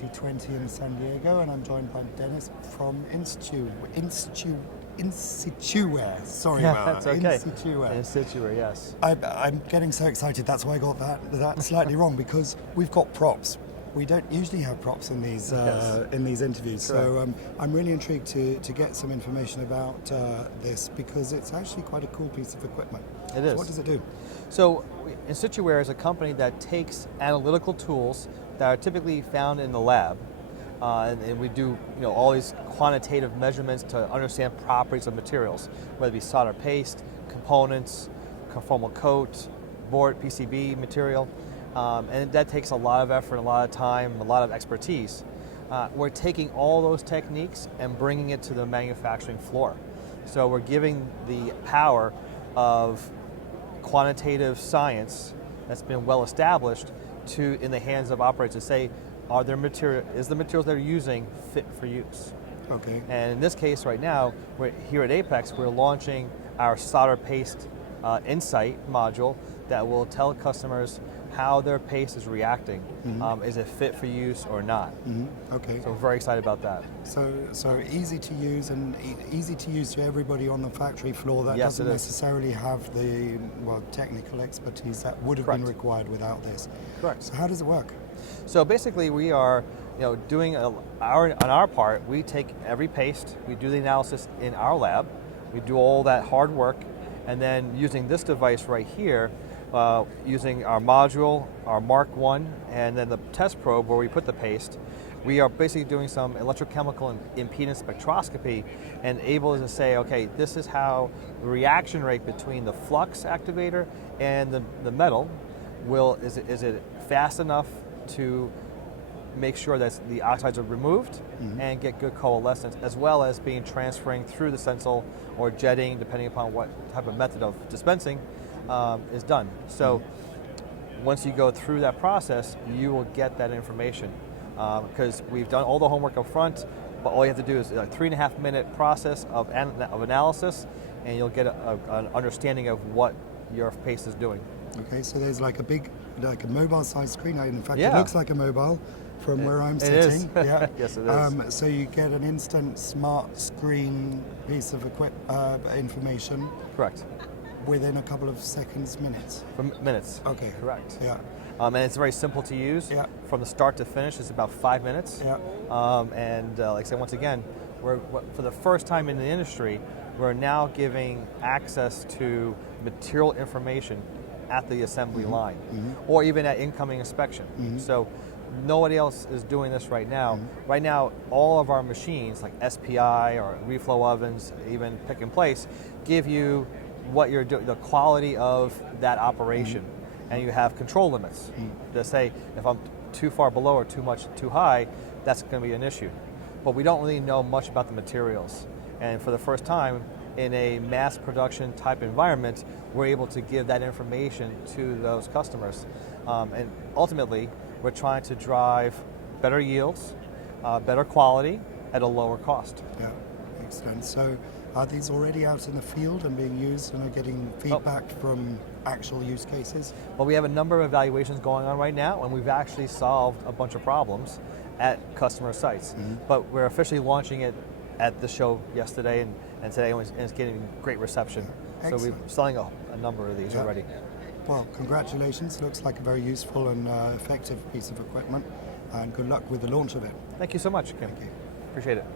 2020 in San Diego, and I'm joined by Denis from Insituware. Sorry about that. That's okay. Insituware. Insituware, yes. I'm getting so excited. That's why I got that slightly wrong, because we've got props. We don't usually have props in these interviews. Correct. So I'm really intrigued to get some information about this, because it's actually quite a cool piece of equipment. It is. So what does it do? So Insituware is a company that takes analytical tools that are typically found in the lab, and we do all these quantitative measurements to understand properties of materials, whether it be solder paste, components, conformal coat, board, PCB material, and that takes a lot of effort, a lot of time, a lot of expertise. We're taking all those techniques and bringing it to the manufacturing floor. So we're giving the power of quantitative science that's been well established in the hands of operators to say, is the materials they're using fit for use? Okay. And in this case right now, here at Apex, we're launching our solder paste insight module that will tell customers how their paste is reacting. Mm-hmm. Is it fit for use or not? Mm-hmm. Okay. So we're very excited about that. So easy to use, and easy to use to everybody on the factory floor that Yes, doesn't it is. necessarily have the technical expertise that would have been required without this. Correct. So how does it work? So basically, we are doing on our part. We take every paste, we do the analysis in our lab, we do all that hard work, and then using this device right here, using our module, our Mark 1, and then the test probe where we put the paste, we are basically doing some electrochemical and impedance spectroscopy and able to say, okay, this is how the reaction rate between the flux activator and the metal is it fast enough to make sure that the oxides are removed and get good coalescence, as well as transferring through the stencil or jetting, depending upon what type of method of dispensing is done. So once you go through that process, you will get that information, because we've done all the homework up front, but all you have to do is a 3.5-minute process of analysis, and you'll get an understanding of what your paste is doing. Okay, so there's like a mobile-sized screen. In fact, Yeah. It looks like a mobile from where I'm It sitting. is. Yeah. Yes, it is. So you get an instant smart screen piece of information Correct. within a couple of seconds, minutes. From minutes. Okay. Correct. Yeah. And it's very simple to use. Yeah. From the start to finish, it's about 5 minutes. Yeah. Like I said, once again, we're for the first time in the industry, we're now giving access to material information at the assembly line, or even at incoming inspection. So nobody else is doing this right now. Right now, all of our machines, like SPI or reflow ovens, even pick and place, give you what you're doing, the quality of that operation, and you have control limits to say if I'm too far below or too high, that's going to be an issue. But we don't really know much about the materials, and for the first time in a mass production type environment, we're able to give that information to those customers, and ultimately we're trying to drive better yields, better quality at a lower cost. Yeah, excellent. So are these already out in the field and being used and are getting feedback from actual use cases? Well, we have a number of evaluations going on right now, and we've actually solved a bunch of problems at customer sites. But we're officially launching it at the show yesterday and today, and it's getting great reception. Excellent. So we're selling a number of these already. Well, congratulations. Looks like a very useful and effective piece of equipment, and good luck with the launch of it. Thank you so much, Kim. Thank you. Appreciate it.